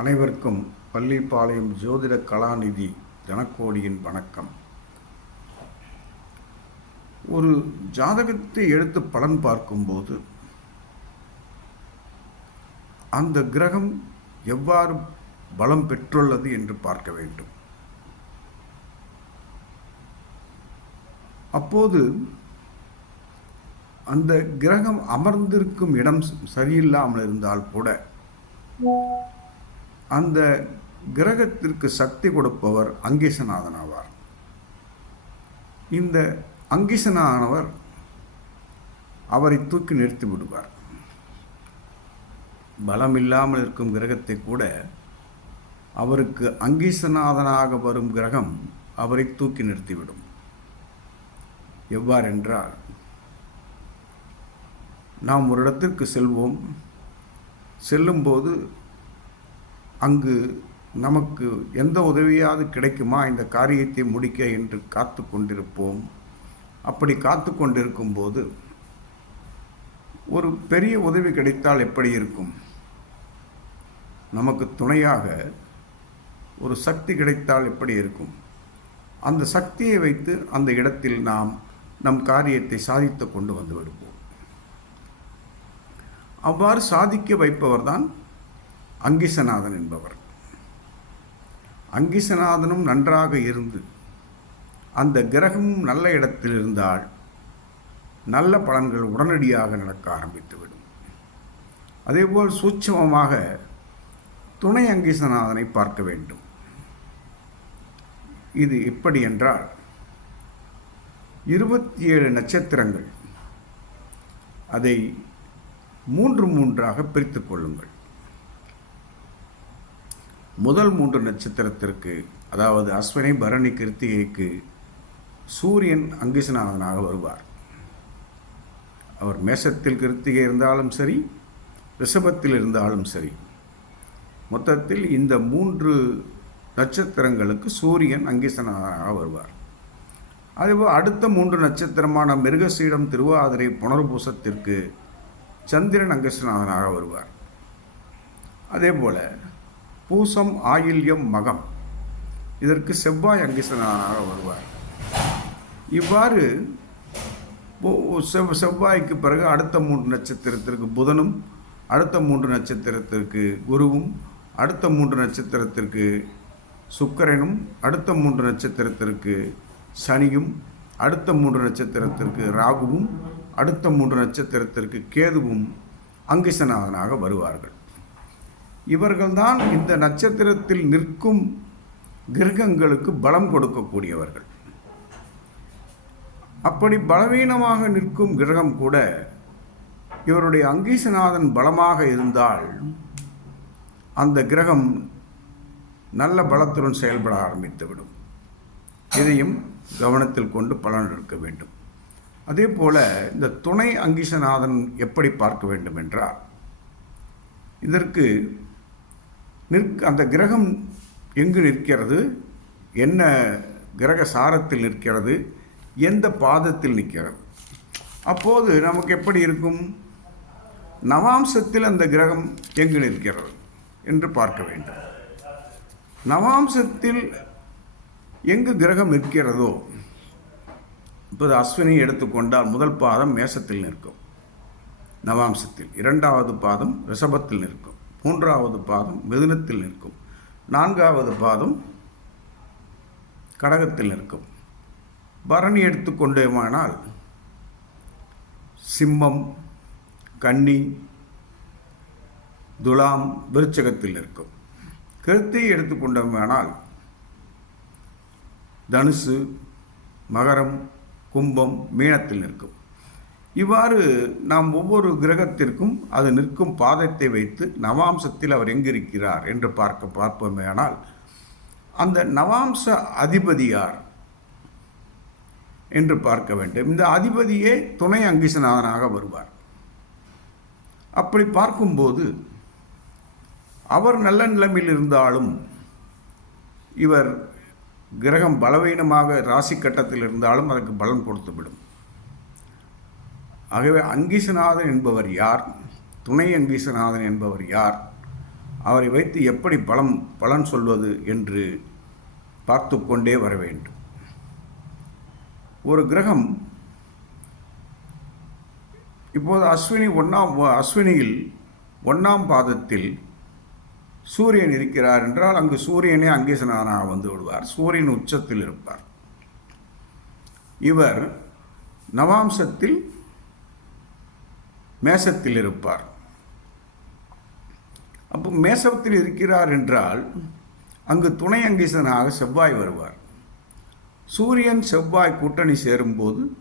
அனைவருக்கும் பள்ளிப்பாளையம் ஜோதிட கலாநிதி ஜனக்கோடியின் வணக்கம். ஒரு ஜாதகத்தை எடுத்து பலன் பார்க்கும்போது அந்த கிரகம் எவ்வாறு பலம் பெற்றுள்ளது என்று பார்க்க வேண்டும். அப்போது அந்த கிரகம் அமர்ந்திருக்கும் இடம் சரியில்லாமல் இருந்தால் கூட அந்த கிரகத்திற்கு சக்தி கொடுப்பவர் அங்கீசநாதன் ஆவார் இந்த அங்கீசனானவர் அவரை தூக்கி நிறுத்தி விடுவார். பலம் இல்லாமல் இருக்கும் கிரகத்தை கூட அவருக்கு அங்கீசநாதனாக வரும் கிரகம் அவரை தூக்கி நிறுத்திவிடும் எவ்வாறென்றால் நாம் ஒரு இடத்திற்கு செல்வோம். செல்லும்போது அங்கு நமக்கு எந்த உதவியாவது கிடைக்குமா? இந்த காரியத்தை முடிக்க என்று காத்து கொண்டிருப்போம். அப்படி காத்து கொண்டிருக்கும்போது ஒரு பெரிய உதவி கிடைத்தால் எப்படி இருக்கும்? நமக்கு துணையாக ஒரு சக்தி கிடைத்தால் எப்படி இருக்கும்? அந்த சக்தியை வைத்து அந்த இடத்தில் நாம் நம் காரியத்தை சாதித்து கொண்டு வந்து விடுவோம். அவ்வாறு சாதிக்க வைப்பவர்தான் அங்கிசநாதன் என்பவர். அங்கிசநாதனும் நன்றாக இருந்து அந்த கிரகமும் நல்ல இடத்தில் இருந்தால் நல்ல பலன்கள் உடனடியாக நடக்க ஆரம்பித்துவிடும். அதேபோல் சூட்சமமாக துணை அங்கிசநாதனை பார்க்க வேண்டும். இது எப்படி என்றால் இருபத்தி ஏழு நட்சத்திரங்கள் அதை மூன்று மூன்றாக பிரித்து கொள்ளுங்கள். முதல் மூன்று நட்சத்திரத்திற்கு அதாவது அஸ்வினை பரணி கிருத்திகைக்கு சூரியன் அங்கிசநாதனாக வருவார். அவர் மேசத்தில் கிருத்திகை இருந்தாலும் சரி ரிஷபத்தில் இருந்தாலும் சரி மொத்தத்தில் இந்த மூன்று நட்சத்திரங்களுக்கு சூரியன் அங்கிசநாதனாக வருவார். அதேபோல் அடுத்த மூன்று நட்சத்திரமான மிருகசீடம் திருவாதிரை புனர்பூசத்திற்கு சந்திரன் அங்கஸ்நாதனாக வருவார். அதே போல் பூசம் ஆயில்யம் மகம். இதற்கு செவ்வாய் அங்கிசனாக வருவார். இவ்வாறு செவ் செவ்வாய்க்கு பிறகு அடுத்த மூன்று நட்சத்திரத்திற்கு புதனும் அடுத்த மூன்று நட்சத்திரத்திற்கு குருவும் அடுத்த மூன்று நட்சத்திரத்திற்கு சுக்கரனும் அடுத்த மூன்று நட்சத்திரத்திற்கு சனியும் அடுத்த மூன்று நட்சத்திரத்திற்கு ராகுவும் அடுத்த மூன்று நட்சத்திரத்திற்கு கேதுவும் அங்கிசநாதனாக வருவார்கள். இவர்கள்தான் இந்த நட்சத்திரத்தில் நிற்கும் கிரகங்களுக்கு பலம் கொடுக்கக்கூடியவர்கள். அப்படி பலவீனமாக நிற்கும் கிரகம் கூட இவருடைய அங்கீசநாதன் பலமாக இருந்தால் அந்த கிரகம் நல்ல பலத்துடன் செயல்பட ஆரம்பித்துவிடும். இதையும் கவனத்தில் கொண்டு பலன் எடுக்க வேண்டும். அதே போல் இந்த துணை அங்கீசநாதன் எப்படி பார்க்க வேண்டும் என்றால் இதற்கு நிற்க அந்த கிரகம் எங்கு நிற்கிறது? என்ன கிரக சாரத்தில் நிற்கிறது? எந்த பாதத்தில் நிற்கிறது? அப்போது நமக்கு எப்படி இருக்கும்? நவாம்சத்தில் அந்த கிரகம் எங்கு நிற்கிறது என்று பார்க்க வேண்டும். நவாம்சத்தில் எங்கு கிரகம் நிற்கிறதோ இப்போது அஸ்வினி எடுத்துக்கொண்டால் முதல் பாதம் மேசத்தில் நிற்கும். நவாம்சத்தில் இரண்டாவது பாதம் ரிஷபத்தில் நிற்கும். மூன்றாவது பாதம் மிதுனத்தில் நிற்கும். நான்காவது பாதம் கடகத்தில் நிற்கும். பரணி எடுத்துக்கொண்டோமானால் சிம்மம் கன்னி துலாம் விருச்சகத்தில் இருக்கும் கருத்தை எடுத்துக்கொண்டோமானால் தனுசு மகரம் கும்பம் மீனத்தில் நிற்கும். இவ்வாறு நாம் ஒவ்வொரு கிரகத்திற்கும் அது நிற்கும் பாதத்தை வைத்து நவாம்சத்தில் அவர் எங்கிருக்கிறார் என்று பார்க்க பார்ப்போமேயானால் அந்த நவாம்ச அதிபதியார் என்று பார்க்க வேண்டும். இந்த அதிபதியே துணை அங்கிசநாதனாக வருவார். அப்படி பார்க்கும்போது அவர் நல்ல நிலைமையில் இருந்தாலும் இவர் கிரகம் பலவீனமாக ராசி கட்டத்தில் இருந்தாலும் அதற்கு பலன் கொடுத்துவிடும். ஆகவே அங்கீசநாதன் என்பவர் யார்? துணை அங்கீசநாதன் என்பவர் யார்? அவரை வைத்து எப்படி பலம் பலன் சொல்வது என்று பார்த்து கொண்டே வர வேண்டும். ஒரு கிரகம் இப்போது அஸ்வினி ஒன்றாம் அஸ்வினியில் ஒன்றாம் பாதத்தில் சூரியன் இருக்கிறார் என்றால் அங்கு சூரியனே அங்கேசனாராக வந்து விடுவார். சூரியன் உச்சத்தில் இருப்பார். இவர் நவாம்சத்தில் மேசத்தில் இருப்பார். அப்போ மேசத்தில் இருக்கிறார் என்றால் அங்கு துணை அங்கீசனாக செவ்வாய் வருவார். சூரியன் செவ்வாய் கூட்டணி சேரும்போது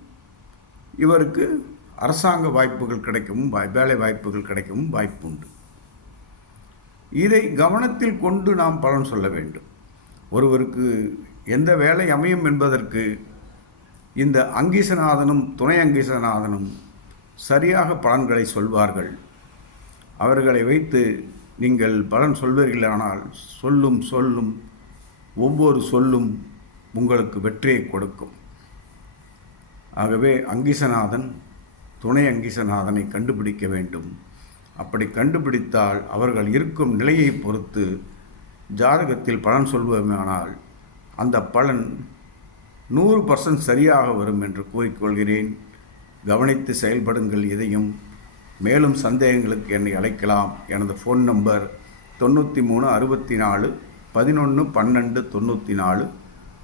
இவருக்கு அரசாங்க வாய்ப்புகள் கிடைக்கவும் வாய்- வேலை வாய்ப்புகள் கிடைக்கவும் வாய்ப்பு உண்டு இதை கவனத்தில் கொண்டு நாம் பலன் சொல்ல வேண்டும். ஒருவருக்கு எந்த வேலை அமையும் என்பதற்கு இந்த அங்கீசநாதனும் துணை அங்கீசநாதனும் சரியாக பலன்களை சொல்வார்கள். அவர்களை வைத்து நீங்கள் பலன் சொல்வீர்களானால் சொல்லும் சொல்லும் ஒவ்வொரு சொல்லும் உங்களுக்கு வெற்றியை கொடுக்கும். ஆகவே அங்கீசநாதன் துணை அங்கீசநாதனை கண்டுபிடிக்க வேண்டும். அப்படி கண்டுபிடித்தால் அவர்கள் இருக்கும் நிலையை பொறுத்து ஜாதகத்தில் பலன் சொல்வோமானால் அந்த பலன் நூறு பர்சன்ட் சரியாக வரும் என்று கூறிக்கொள்கிறேன். கவனித்து செயல்படுங்கள் இதையும். மேலும் சந்தேகங்களுக்கு என்னை அழைக்கலாம். எனது ஃபோன் நம்பர் தொண்ணூற்றி மூணு அறுபத்தி நாலு பதினொன்று பன்னெண்டு தொண்ணூற்றி நாலு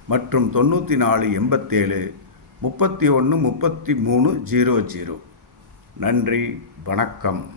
மற்றும் தொண்ணூற்றி நாலு எண்பத்தேழு முப்பத்தி ஒன்று முப்பத்தி மூணு ஜீரோ ஜீரோ. நன்றி வணக்கம்.